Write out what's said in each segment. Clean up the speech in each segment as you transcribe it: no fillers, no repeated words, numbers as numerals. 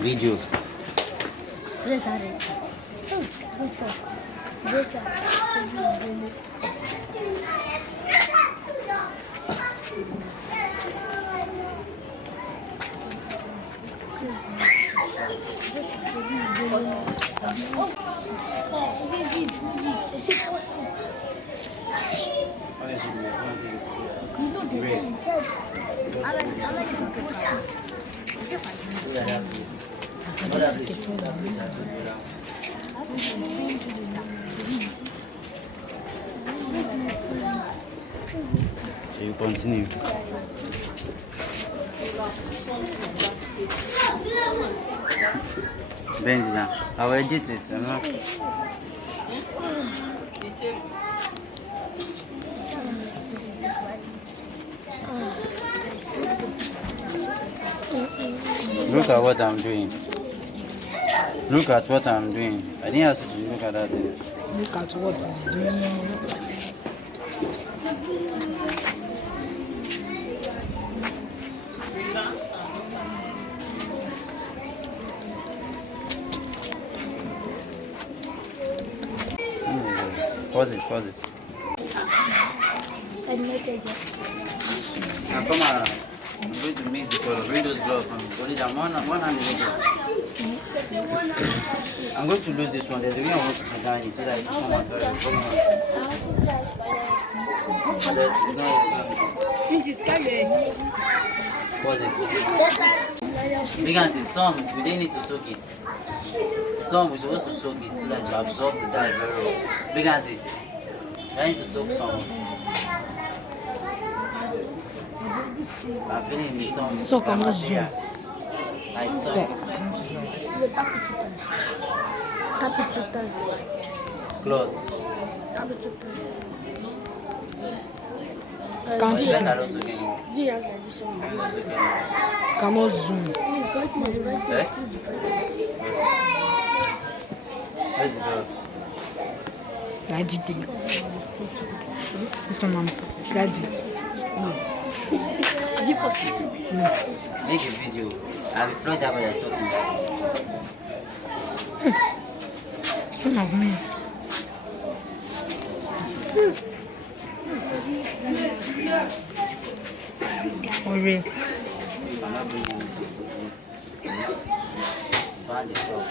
Video. So you continue. Bend now. I will edit it. I'm not. Look at what I'm doing. Look at what I'm doing. I didn't ask you to look at that. Look at what he's doing. Pause it. Now come on. I'm going to mix the color. Bring those gloves for me. Put it down. One hand is okay. I'm going to lose this one. There's a way I want to design it so that it's not very Pause it. Big auntie, some we didn't need to soak it. Some we're supposed to soak it so that you absorb the dye very well. Big auntie, I need to soak some. I'm feeling with some. So come on, zoom. Like so. Clothes. Can't zoom. Also Come on, zoom. Where's the girl? I did it. Mr. Mama, should I do it? No. Have you possible? No. Make a video. I will flood that way that's talking. Son of mess. Hurry. I'm not bringing this. Find it up.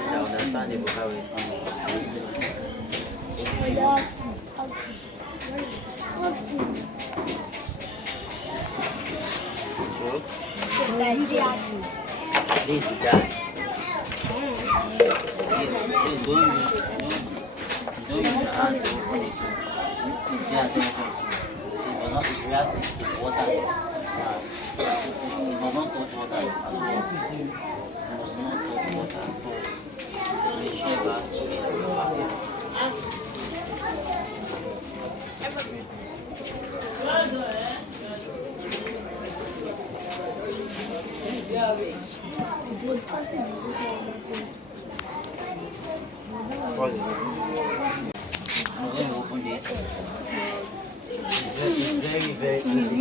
I understand the vocabulary. This is the guy. Please don't use the hand. So it was not reacting to water. It was not touch water. It was not touch water. The shaver is open this. Very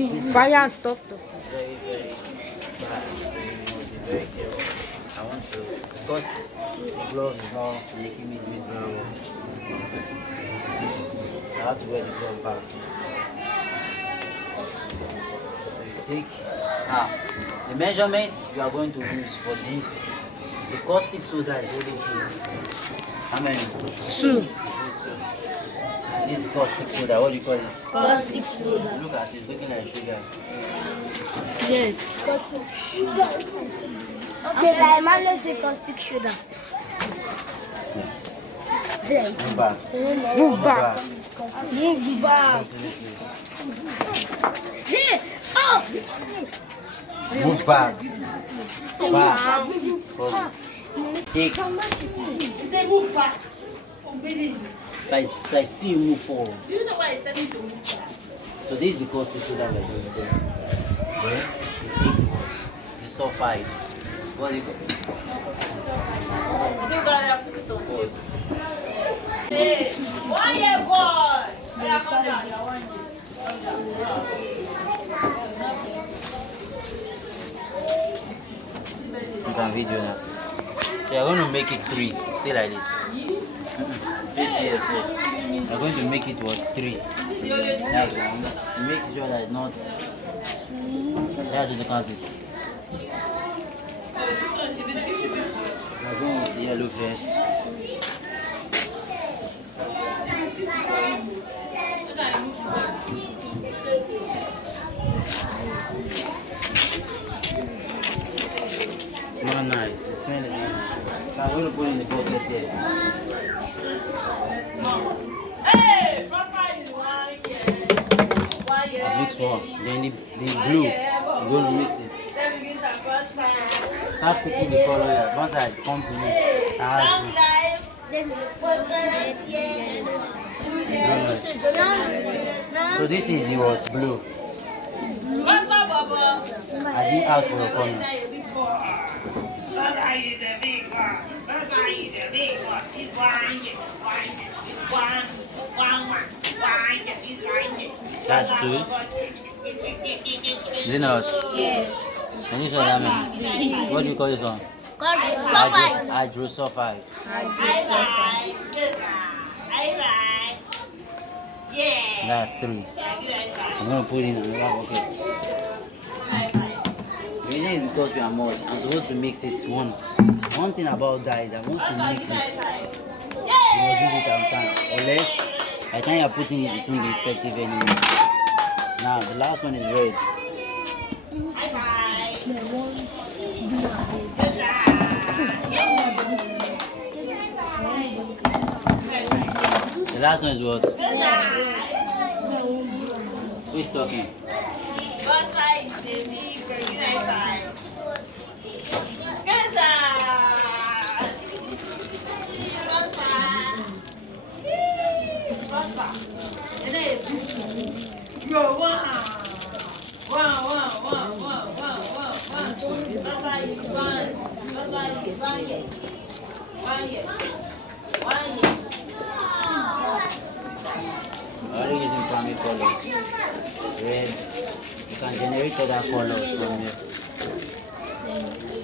easy. Fire and stop. Very bad. Very careful. I want to, because the glove is not making me do it very well. I have to wear the glove back. So you take, the measurements you are going to use for this, the caustic soda is only 2. How many? 2. This caustic soda, what do you call it? Caustic soda. Look at it, it's looking like sugar. Yes. Caustic sugar. Okay, like man, let's say caustic soda. Move back. Move back. Move back. Here. Oh. Move back. Back. Take. Move back. Like still move forward. Do you know why it's starting to move back? So this is the caustic soda we're going to do. Then the sulfide. What do you call it? Pause. Hey, why you boy? can video now. We are going to make it 3. Stay like this. This here, so we are going to make it what 3. That's one. Make sure that it's not. That's the count it. We are going with the yellow first. It's not nice. The smell is nice. So I'm going to put it in the bucket here. Hey, I mix one. Then the blue, I'm going to mix it. Start picking the color here. Once I come to me, I have to. So this is the what? Blue. I didn't ask for a corner. That's 2. Is it not? Yes. And this one, that means, what do you call this one? Sulfite. Hydrosulfide. That's 3. I'm going to put it in another bucket. The reason is because we are more. I'm supposed to mix it. One thing about that is I want to mix it. You must use it on time. Unless by the time you are putting it, it won't be effective anymore. Now, the last one is red. The last one is what? Who is talking? I'm already using primary colors. Red. You can generate other colors from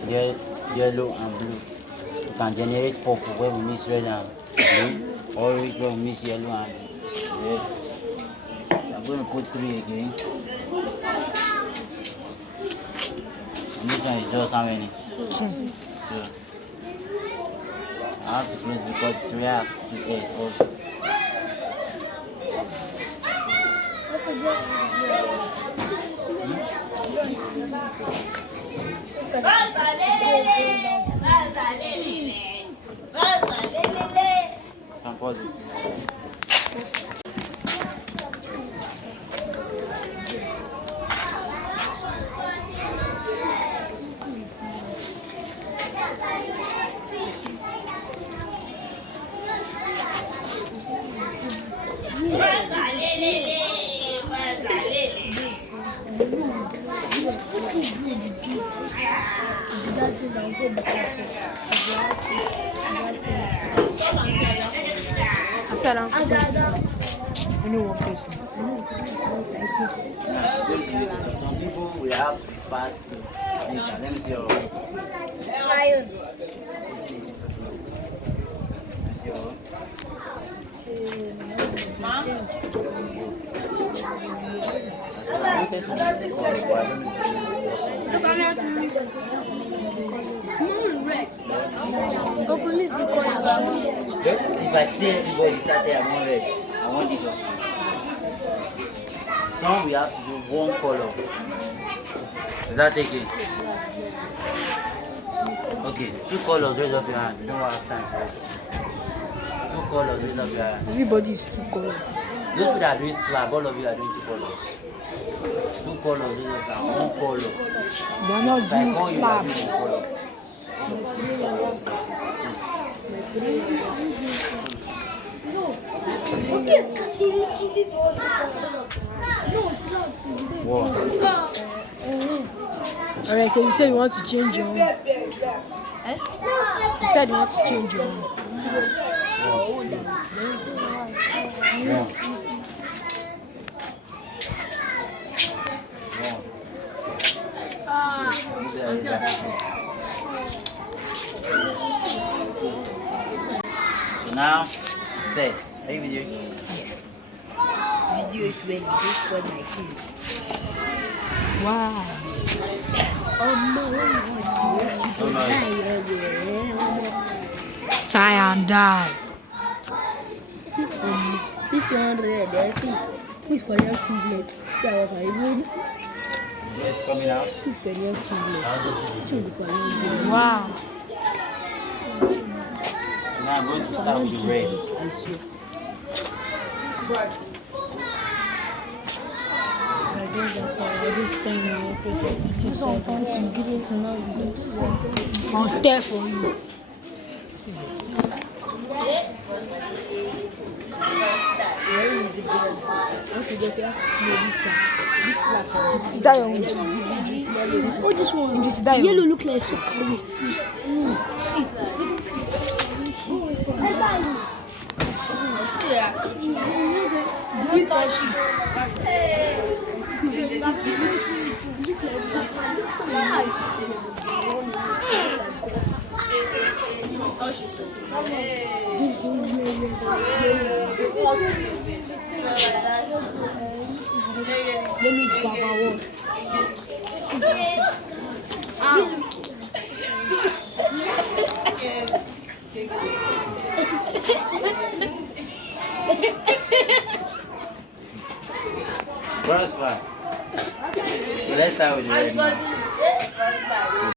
here. Yellow and blue. You can generate purple where we mix red and blue. Orange where we mix yellow and red. I'm going to put 3 again. And this one is just how many? 2. I have to close because it reacts to 8 also. Can pause it. Some people will have to be fast to enter. Let me see your Iron. If I see anybody start there, I'm not ready. I want this one. Some we have to do one color. Is that taking? Okay, 2 colors, raise up your hand. We don't have time for it. 2 colors, raise up your hand. Everybody is 2 colors. Those people that are doing slab, all of you are doing 2 colors. 2 colors, raise up your hand. 1 color. They are not doing Like all you are slab. doing 1 color. Wow. Alright, so you said you want to change your own. You said you want to change your own. Yeah. now, set. Are you video? Yes. Video is when this for 19. Wow. Oh no. Tie and die. This one red, I see. This for your singlet. That's what I want to say. It's coming out. This for your singlet. I'll just see it. Wow. So now I'm going to start with the red. I'm there for you. Where is the biggest? Okay, just yeah. This guy. This slapper. Is that your own? Oh, this one. This is that your Yellow own? look like so curry. See. Go away from me. Yeah. Give that First one. Let's start with the red now.